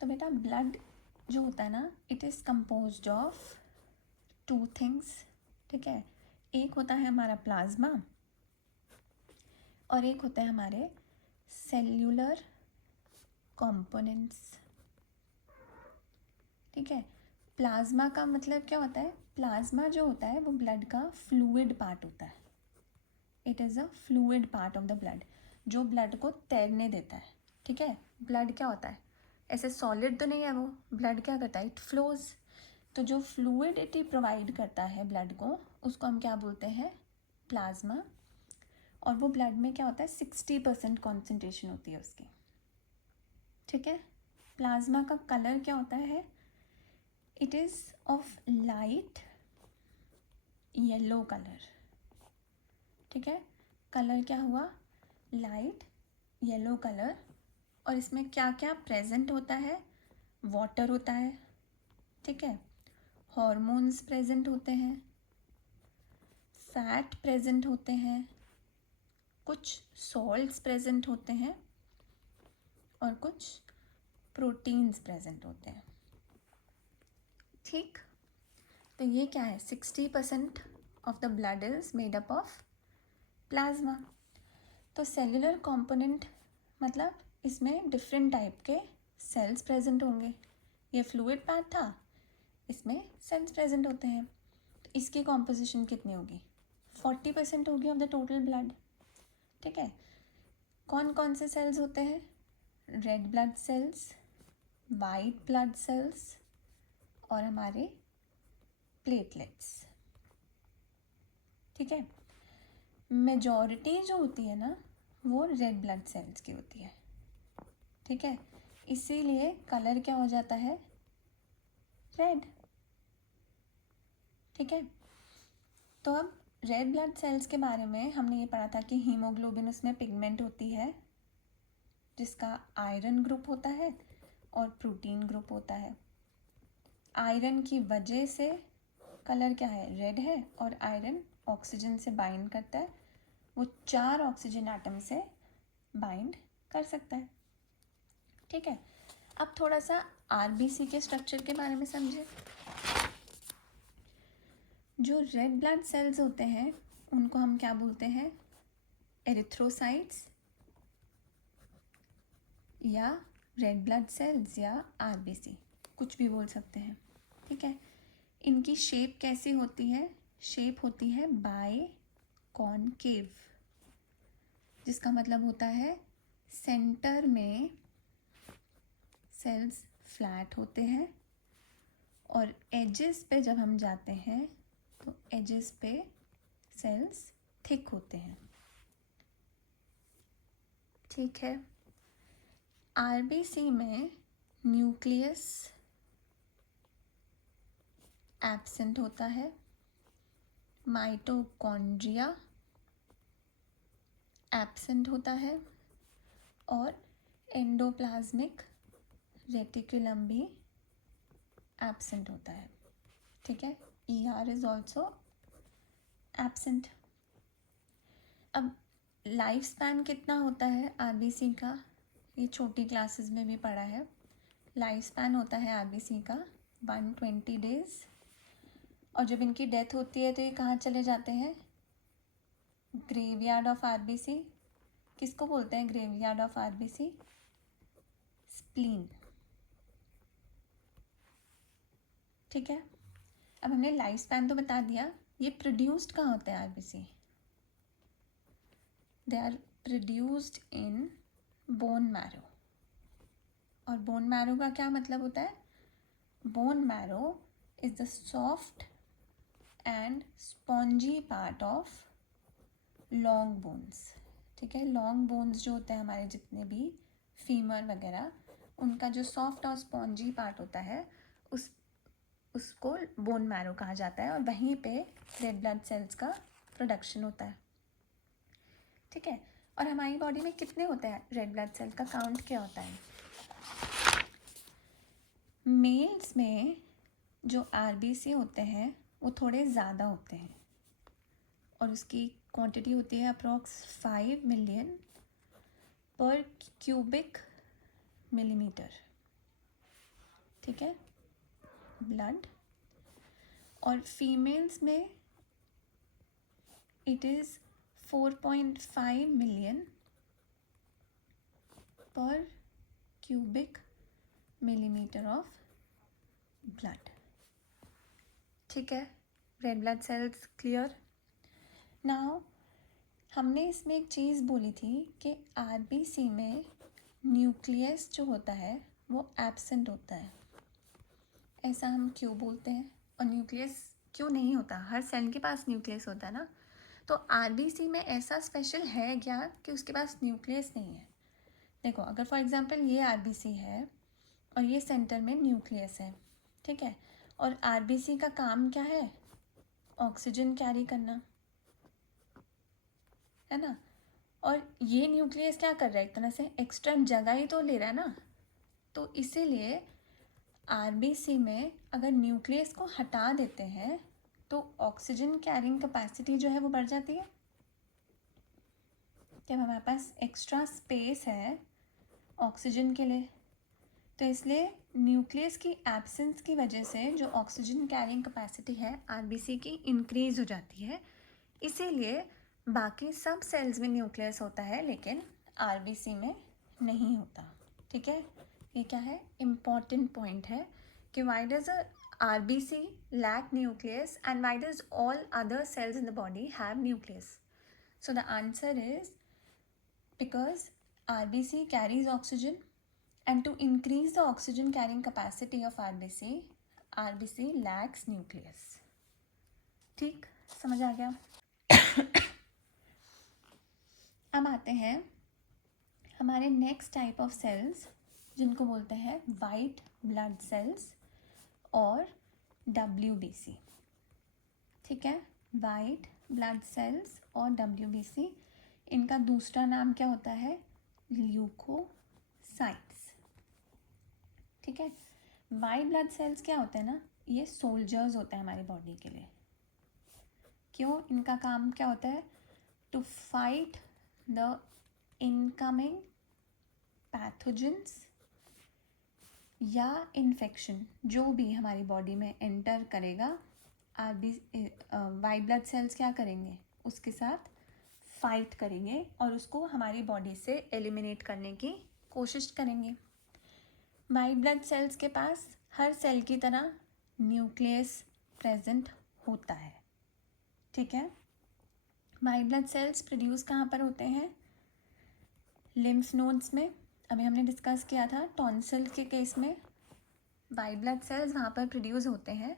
तो बेटा ब्लड जो होता है ना, it is composed of two things, ठीक है। एक होता है हमारा प्लाज्मा और एक होते हैं हमारे सेल्यूलर कंपोनेंट्स, ठीक है। प्लाज्मा का मतलब क्या होता है? प्लाज्मा जो होता है वो ब्लड का फ्लूइड पार्ट होता है। It is a fluid part of the blood, जो ब्लड को तैरने देता है, ठीक है। ब्लड क्या होता है? ऐसे सॉलिड तो नहीं है वो, ब्लड क्या करता है? It flows. तो जो फ्लूइडिटी प्रोवाइड करता है ब्लड को, उसको हम क्या बोलते हैं? प्लाज्मा। और वो ब्लड में क्या होता है? 60% कॉन्सेंट्रेशन होती है उसकी, ठीक है। प्लाज्मा का कलर क्या होता है? It is of light yellow colour, ठीक है। कलर क्या हुआ? Light yellow colour. और इसमें क्या क्या प्रेजेंट होता है? वाटर होता है, ठीक है। हॉर्मोन्स प्रेजेंट होते हैं, फैट प्रेजेंट होते हैं, कुछ सॉल्ट्स प्रेजेंट होते हैं और कुछ प्रोटीन्स प्रेजेंट होते हैं, ठीक। तो ये क्या है? 60% of the blood is made up of plasma. तो सेल्यूलर कंपोनेंट मतलब इसमें डिफरेंट टाइप के सेल्स प्रेजेंट होंगे। ये फ्लूइड पार्ट था, इसमें सेल्स प्रेजेंट होते हैं। तो इसकी कॉम्पोजिशन कितनी होगी? 40% होगी ऑफ द टोटल ब्लड, ठीक है। कौन कौन से सेल्स होते हैं? Red blood cells, white blood sales और हमारे प्लेटलेट्स, ठीक है। मेजॉरिटी जो होती है ना, वो रेड ब्लड सेल्स की होती है, ठीक है। इसीलिए कलर क्या हो जाता है? रेड, ठीक है। तो अब रेड ब्लड सेल्स के बारे में हमने ये पढ़ा था कि हीमोग्लोबिन उसमें पिगमेंट होती है, जिसका आयरन ग्रुप होता है और प्रोटीन ग्रुप होता है। आयरन की वजह से कलर क्या है? रेड है। और आयरन ऑक्सीजन से बाइंड करता है, वो 4 ऑक्सीजन एटम से बाइंड कर सकता है, ठीक है। अब थोड़ा सा आरबीसी के स्ट्रक्चर के बारे में समझे। जो रेड ब्लड सेल्स होते हैं उनको हम क्या बोलते हैं? एरिथ्रोसाइट्स या रेड ब्लड सेल्स या आरबीसी, कुछ भी बोल सकते हैं, ठीक है। इनकी शेप कैसी होती है? शेप होती है बाय कॉनकेव, जिसका मतलब होता है सेंटर में सेल्स फ्लैट होते हैं और एजेस पे जब हम जाते हैं तो एजेस पे सेल्स थिक होते हैं, ठीक है। आरबीसी में न्यूक्लियस एब्सेंट होता है, माइटोकॉन्ड्रिया एब्सेंट होता है और एंडोप्लाज्मिक रेटिकुलम भी एब्सेंट होता है, ठीक है। ER is also absent. अब लाइफ स्पैन कितना होता है आरबीसी का? ये छोटी क्लासेस में भी पढ़ा है। लाइफ स्पैन होता है आरबीसी का 120 डेज। और जब इनकी डेथ होती है तो ये कहाँ चले जाते हैं? Graveyard of RBC. किसको बोलते हैं ग्रेवयार्ड ऑफ आरबीसी? स्प्लीन, ठीक है। अब हमने लाइफ स्पैन तो बता दिया। ये प्रोड्यूस्ड कहाँ होते हैं RBC? They are produced in bone marrow. और बोन मैरो का क्या मतलब होता है? Bone marrow is the soft and spongy part of long bones, ठीक है। लॉन्ग बोन्स जो होते हैं हमारे जितने भी फीमर वगैरह, उनका जो सॉफ्ट और स्पॉन्जी पार्ट होता है उसको बोन मैरो कहा जाता है और वहीं पे रेड ब्लड सेल्स का प्रोडक्शन होता है, ठीक है। और हमारी बॉडी में कितने होते हैं रेड ब्लड सेल का काउंट क्या होता है? मेल्स में जो आरबीसी होते हैं वो थोड़े ज़्यादा होते हैं और उसकी क्वांटिटी होती है अप्रॉक्स 5 मिलियन पर क्यूबिक मिलीमीटर, ठीक है, ब्लड। और फीमेल्स में इट इज़ 4.5 मिलियन पर क्यूबिक मिलीमीटर ऑफ ब्लड। ठीक है, red blood cells clear. Now हमने इसमें एक चीज़ बोली थी कि आरबीसी में न्यूक्लियस जो होता है वो एब्सेंट होता है। ऐसा हम क्यों बोलते हैं? और न्यूक्लियस क्यों नहीं होता? हर सेल के पास न्यूक्लियस होता है ना। तो आरबीसी में ऐसा स्पेशल है क्या कि उसके पास न्यूक्लियस नहीं है? देखो, अगर फॉर एग्जांपल ये आरबीसी है और ये सेंटर में न्यूक्लियस है, ठीक है, और आरबीसी का काम क्या है? ऑक्सीजन कैरी करना, है ना। और ये न्यूक्लियस क्या कर रहा है? एक तरह से एक्स्ट्रा जगह ही तो ले रहा है ना। तो इसीलिए आरबीसी में अगर न्यूक्लियस को हटा देते हैं तो ऑक्सीजन कैरिंग कैपेसिटी जो है वो बढ़ जाती है। जब हमारे पास एक्स्ट्रा स्पेस है ऑक्सीजन के लिए, तो इसलिए न्यूक्लियस की एब्सेंस की वजह से जो ऑक्सीजन कैरिंग कैपेसिटी है आरबीसी की इंक्रीज हो जाती है। इसीलिए बाकी सब सेल्स में न्यूक्लियस होता है लेकिन आरबीसी में नहीं होता। ठीक है, ये क्या है? इम्पॉर्टेंट पॉइंट है कि why does RBC lack nucleus and why does all other cells in the body have nucleus? So the answer is because RBC carries oxygen and to increase the oxygen carrying capacity of RBC lacks nucleus. ठीक, समझ आ गया? अब आते हैं हमारे next type of sales जिनको बोलते हैं वाइट ब्लड सेल्स और WBC। ठीक है, वाइट ब्लड सेल्स और WBC, इनका दूसरा नाम क्या होता है? ल्यूकोसाइट्स। ठीक है, वाइट ब्लड सेल्स क्या होते हैं ना, ये सोल्जर्स होते हैं हमारी बॉडी के लिए। क्यों? इनका काम क्या होता है? To fight the incoming pathogens या इन्फेक्शन जो भी हमारी बॉडी में एंटर करेगा, वाइट ब्लड सेल्स क्या करेंगे? उसके साथ फाइट करेंगे और उसको हमारी बॉडी से एलिमिनेट करने की कोशिश करेंगे। वाइट ब्लड सेल्स के पास हर सेल की तरह न्यूक्लियस प्रेजेंट होता है। ठीक है, वाइट ब्लड सेल्स प्रोड्यूस कहाँ पर होते हैं? लिम्फ नोड्स में। अभी हमने डिस्कस किया था टॉन्सिल के केस में वाइट ब्लड सेल्स वहाँ पर प्रोड्यूस होते हैं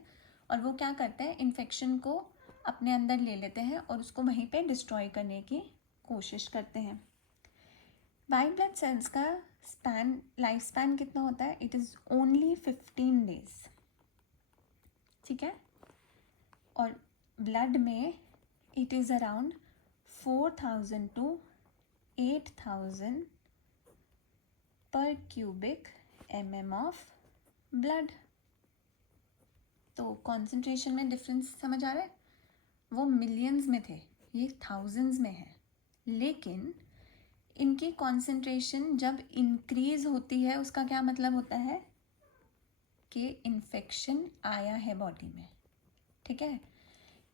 और वो क्या करते हैं? इन्फेक्शन को अपने अंदर ले लेते हैं और उसको वहीं पे डिस्ट्रॉय करने की कोशिश करते हैं। वाइट ब्लड सेल्स का लाइफ स्पैन कितना होता है? It is only 15 days. ठीक है, और ब्लड में इट इज़ अराउंड 4000 to 8000 पर क्यूबिक mm ऑफ ब्लड। तो कॉन्सेंट्रेशन में डिफरेंस समझ आ रहा है? वो मिलियंस में थे, ये थाउजेंड्स में है। लेकिन इनकी कॉन्सेंट्रेशन जब इंक्रीज होती है उसका क्या मतलब होता है? कि इन्फेक्शन आया है बॉडी में। ठीक है,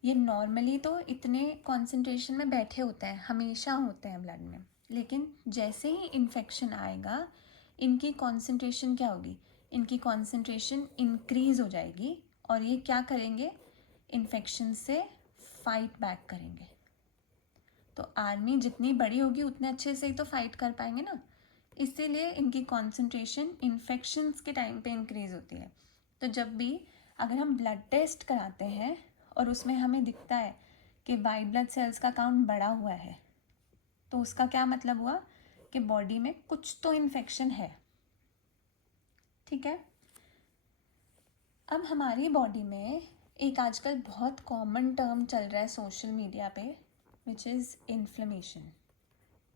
ये नॉर्मली तो इतने कॉन्सेंट्रेशन में बैठे होते हैं, हमेशा होते हैं ब्लड में, लेकिन जैसे ही इन्फेक्शन आएगा इनकी कॉन्सेंट्रेशन क्या होगी? इनकी कॉन्सेंट्रेशन इंक्रीज हो जाएगी और ये क्या करेंगे? इन्फेक्शन से फाइट बैक करेंगे। तो आर्मी जितनी बड़ी होगी उतने अच्छे से ही तो फाइट कर पाएंगे ना। इसीलिए इनकी कॉन्सेंट्रेशन इन्फेक्शंस के टाइम पे इंक्रीज होती है। तो जब भी अगर हम ब्लड टेस्ट कराते हैं और उसमें हमें दिखता है कि वाइट ब्लड सेल्स का काउंट बढ़ा हुआ है, तो उसका क्या मतलब हुआ? कि बॉडी में कुछ तो इन्फेक्शन है। ठीक है, अब हमारी बॉडी में एक आजकल बहुत कॉमन टर्म चल रहा है सोशल मीडिया पे, विच इज़ इन्फ्लेमेशन।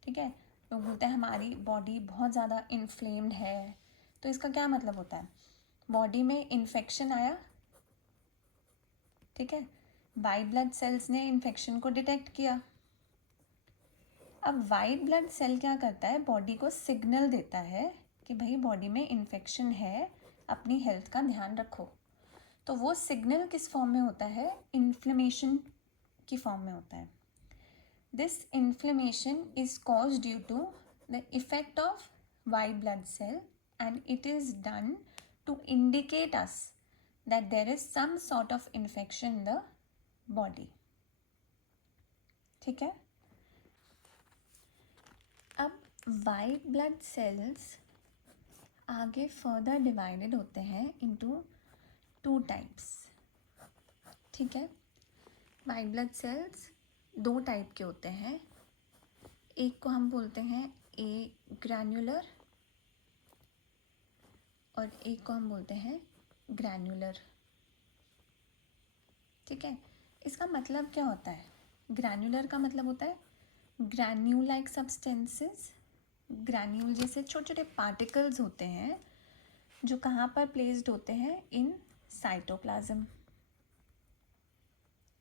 ठीक है, लोग बोलते हैं हमारी बॉडी बहुत ज़्यादा इन्फ्लेम्ड है। तो इसका क्या मतलब होता है? बॉडी में इन्फेक्शन आया, ठीक है, वाइट ब्लड सेल्स ने इन्फेक्शन को डिटेक्ट किया। अब वाइट ब्लड सेल क्या करता है? बॉडी को सिग्नल देता है कि भाई बॉडी में इन्फेक्शन है, अपनी हेल्थ का ध्यान रखो। तो वो सिग्नल किस फॉर्म में होता है? इन्फ्लेमेशन की फॉर्म में होता है। This inflammation is cause due to the effect of white blood cell and it is done to indicate us that there is some sort of infection in the body. ठीक है, अब white blood cells आगे further divided होते हैं into 2 types. ठीक है, white blood sales 2 type के होते हैं। एक को हम बोलते हैं ए ग्रैन्युलर और एक को हम बोलते हैं ग्रैन्युलर। ठीक है, इसका मतलब क्या होता है? ग्रैन्युलर का मतलब होता है ग्रैन्यूल लाइक सब्सटेंसेस, ग्रैन्यूल जैसे छोटे छोटे पार्टिकल्स होते हैं जो कहाँ पर प्लेस्ड होते हैं? In cytoplasm.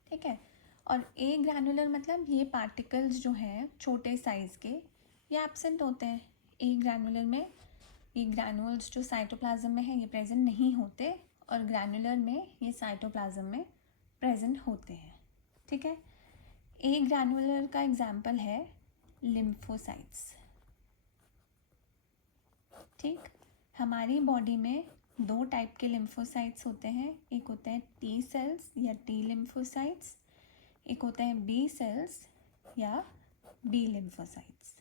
ठीक है, और ए ग्रैन्युलर मतलब ये पार्टिकल्स जो हैं छोटे साइज़ के, ये एब्सेंट होते हैं। ए ग्रैन्युलर में ये ग्रैन्यूल्स जो साइटोप्लाज्म में है ये प्रेजेंट नहीं होते, और ग्रैन्युलर में ये साइटोप्लाज्म में प्रेजेंट होते हैं। ठीक है, ए ग्रैन्युलर का एग्जाम्पल है लिम्फोसाइट्स। ठीक, हमारी बॉडी में 2 टाइप के लिम्फोसाइट्स होते हैं। एक होते हैं टी सेल्स या टी लिम्फोसाइट्स, एक होते हैं बी सेल्स या बी लिम्फोसाइट्स।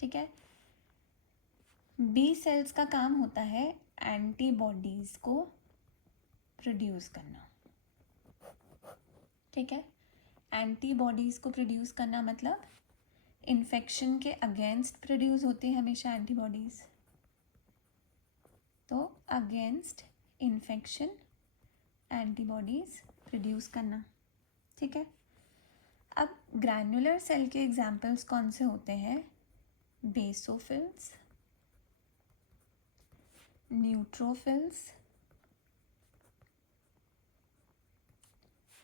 ठीक है, बी सेल्स का काम होता है एंटीबॉडीज को प्रोड्यूस करना। ठीक है, एंटीबॉडीज को प्रोड्यूस करना मतलब इन्फेक्शन के अगेंस्ट प्रोड्यूस होती है हमेशा एंटीबॉडीज। तो अगेंस्ट इन्फेक्शन एंटीबॉडीज प्रोड्यूस करना। ठीक है, अब ग्रैन्युलर सेल के एग्जाम्पल्स कौन से होते हैं? बेसोफिल्स, न्यूट्रोफिल्स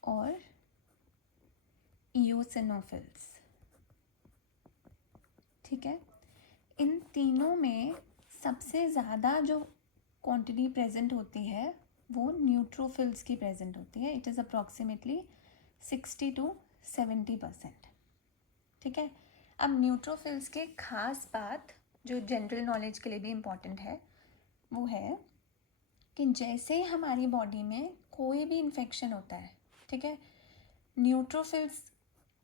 और इओसिनोफिल्स। ठीक है, इन तीनों में सबसे ज़्यादा जो क्वांटिटी प्रेजेंट होती है वो न्यूट्रोफिल्स की प्रेजेंट होती है। It is approximately 60 to 70%। ठीक है, अब न्यूट्रोफिल्स के खास बात जो जनरल नॉलेज के लिए भी इम्पॉर्टेंट है वो है कि जैसे हमारी बॉडी में कोई भी इन्फेक्शन होता है, ठीक है, न्यूट्रोफिल्स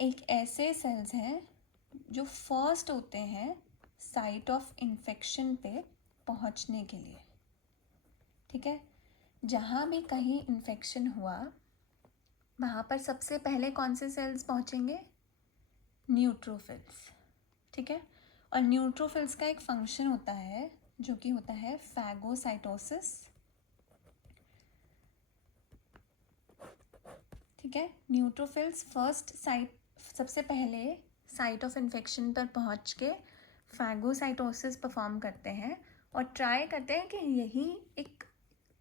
एक ऐसे सेल्स हैं जो फर्स्ट होते हैं साइट ऑफ इन्फेक्शन पे पहुंचने के लिए। ठीक है, जहाँ भी कहीं इन्फेक्शन हुआ वहाँ पर सबसे पहले कौन से सेल्स पहुँचेंगे? न्यूट्रोफिल्स। ठीक है, और न्यूट्रोफिल्स का एक फंक्शन होता है जो कि होता है फैगोसाइटोसिस। ठीक है, न्यूट्रोफिल्स फर्स्ट साइट सबसे पहले साइट ऑफ इन्फेक्शन पर पहुंच के फैगोसाइटोसिस परफॉर्म करते हैं और ट्राई करते हैं कि यही एक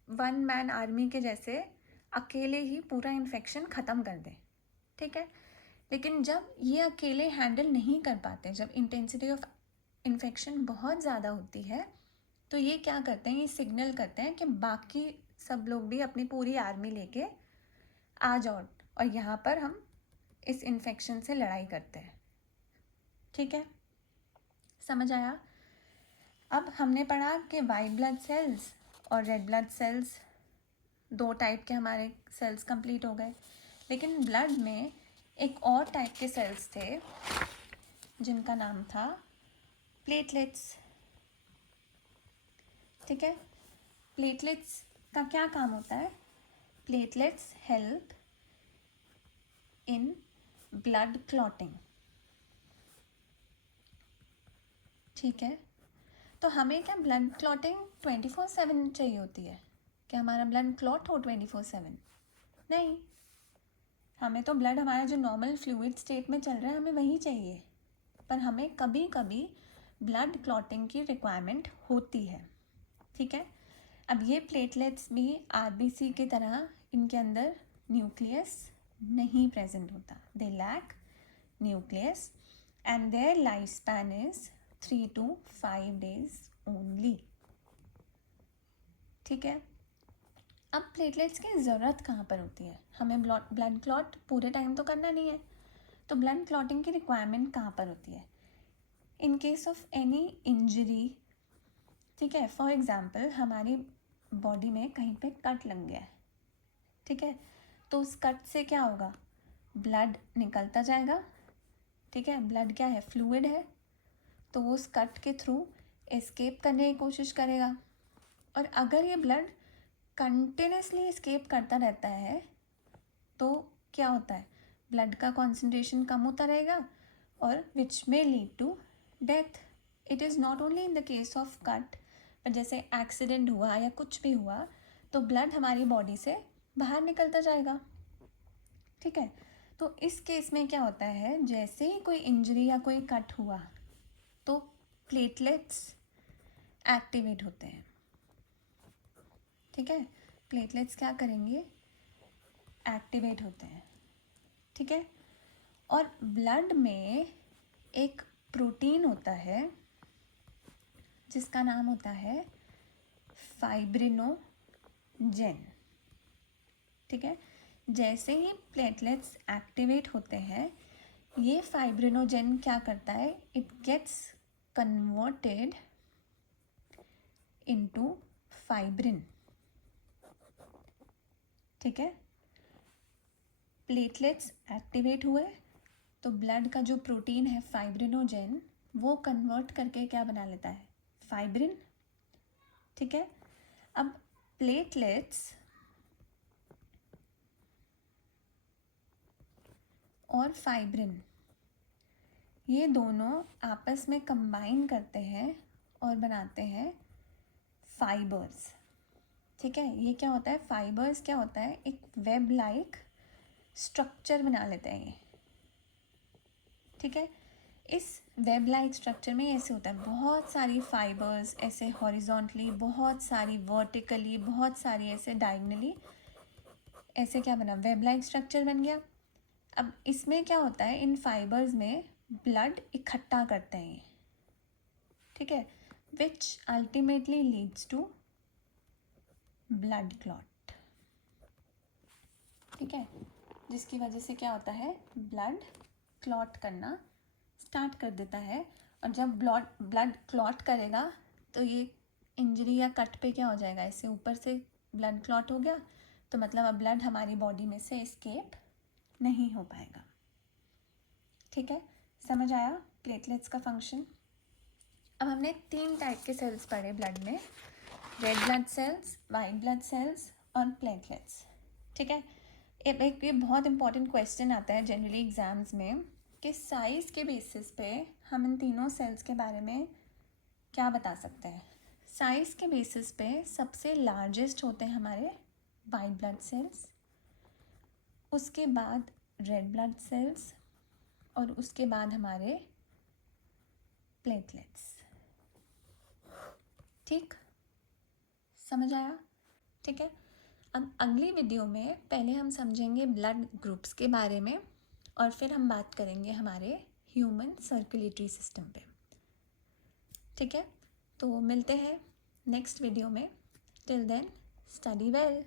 1 मैन आर्मी के जैसे अकेले ही पूरा इन्फेक्शन ख़त्म कर दें। ठीक है, लेकिन जब ये अकेले हैंडल नहीं कर पाते, जब इंटेंसिटी ऑफ इन्फेक्शन बहुत ज़्यादा होती है, तो ये क्या करते हैं? ये सिग्नल करते हैं कि बाकी सब लोग भी अपनी पूरी आर्मी लेके आ जाओ और यहाँ पर हम इस इन्फेक्शन से लड़ाई करते हैं। ठीक है, समझ आया? अब हमने पढ़ा कि वाइट ब्लड सेल्स और रेड ब्लड सेल्स 2 टाइप के हमारे सेल्स कंप्लीट हो गए, लेकिन ब्लड में एक और टाइप के सेल्स थे जिनका नाम था प्लेटलेट्स। ठीक है, प्लेटलेट्स का क्या काम होता है? Platelets help in blood clotting. ठीक है, तो हमें क्या ब्लड क्लॉटिंग 24/7 चाहिए होती है कि हमारा ब्लड क्लॉट हो 24/7? नहीं, हमें तो ब्लड हमारा जो नॉर्मल फ्लूइड स्टेट में चल रहा है हमें वही चाहिए, पर हमें कभी कभी ब्लड क्लॉटिंग की रिक्वायरमेंट होती है। ठीक है, अब ये प्लेटलेट्स भी आरबीसी की तरह इनके अंदर न्यूक्लियस नहीं प्रेजेंट होता। They lack nucleus and their life span is 3 to 5 days only. ठीक है। अब प्लेटलेट्स की ज़रूरत कहाँ पर होती है? हमें ब्लड क्लॉट पूरे टाइम तो करना नहीं है, तो ब्लड क्लॉटिंग की रिक्वायरमेंट कहाँ पर होती है? In case of any injury, ठीक है। फॉर एग्जांपल हमारी बॉडी में कहीं पे कट लग गया है, ठीक है, तो उस कट से क्या होगा? ब्लड निकलता जाएगा, ठीक है। ब्लड क्या है? फ्लूइड है, तो वो उस कट के थ्रू एस्केप करने की कोशिश करेगा। और अगर ये ब्लड कंटिन्यूसली एस्केप करता रहता है तो क्या होता है? ब्लड का कॉन्सेंट्रेशन कम होता रहेगा और विच में lead to death. It is not only in the case of cut, पर जैसे एक्सीडेंट हुआ या कुछ भी हुआ तो ब्लड हमारी बॉडी से बाहर निकलता जाएगा, ठीक है। तो इस केस में क्या होता है? जैसे ही कोई इंजरी या कोई कट हुआ तो प्लेटलेट्स एक्टिवेट होते हैं, ठीक है। प्लेटलेट्स क्या करेंगे? एक्टिवेट होते हैं, ठीक है। और ब्लड में एक प्रोटीन होता है जिसका नाम होता है फाइब्रिनोजेन, ठीक है। जैसे ही प्लेटलेट्स एक्टिवेट होते हैं, ये फाइब्रिनोजेन क्या करता है? It gets converted into fibrin, ठीक है। प्लेटलेट्स एक्टिवेट हुए तो ब्लड का जो प्रोटीन है फाइब्रिनोजेन, वो कन्वर्ट करके क्या बना लेता है? फाइब्रिन, ठीक है। अब प्लेटलेट्स और फाइब्रिन ये दोनों आपस में कंबाइन करते हैं और बनाते हैं फाइबर्स, ठीक है। ये क्या होता है? फाइबर्स क्या होता है? एक वेब लाइक स्ट्रक्चर बना लेते हैं ये, ठीक है। इस वेब लाइक स्ट्रक्चर में ऐसे होता है, बहुत सारी फाइबर्स ऐसे हॉरिजॉन्टली, बहुत सारी वर्टिकली, बहुत सारी ऐसे डायगनली, ऐसे क्या बना? वेब लाइक स्ट्रक्चर बन गया। अब इसमें क्या होता है? इन फाइबर्स में ब्लड इकट्ठा करते हैं, ठीक है, which ultimately leads to blood clot, ठीक है। जिसकी वजह से क्या होता है? ब्लड क्लॉट करना स्टार्ट कर देता है। और जब ब्लड क्लॉट करेगा तो ये इंजरी या कट पे क्या हो जाएगा? इससे ऊपर से ब्लड क्लॉट हो गया, तो मतलब अब ब्लड हमारी बॉडी में से एस्केप नहीं हो पाएगा, ठीक है। समझ आया प्लेटलेट्स का फंक्शन? अब हमने 3 टाइप के सेल्स पढ़े ब्लड में, red blood cells, white blood sales और प्लेटलेट्स, ठीक है। एक ये बहुत इंपॉर्टेंट क्वेश्चन आता है जनरली एग्जाम्स में कि साइज़ के बेसिस पे हम इन तीनों सेल्स के बारे में क्या बता सकते हैं? साइज़ के बेसिस पे सबसे लार्जेस्ट होते हैं हमारे वाइट ब्लड सेल्स, उसके बाद रेड ब्लड सेल्स और उसके बाद हमारे प्लेटलेट्स, ठीक। समझ आया? ठीक है। अब अगली वीडियो में पहले हम समझेंगे ब्लड ग्रुप्स के बारे में और फिर हम बात करेंगे हमारे ह्यूमन सर्कुलेटरी सिस्टम पे, ठीक है। तो मिलते हैं नेक्स्ट वीडियो में। Till then study well.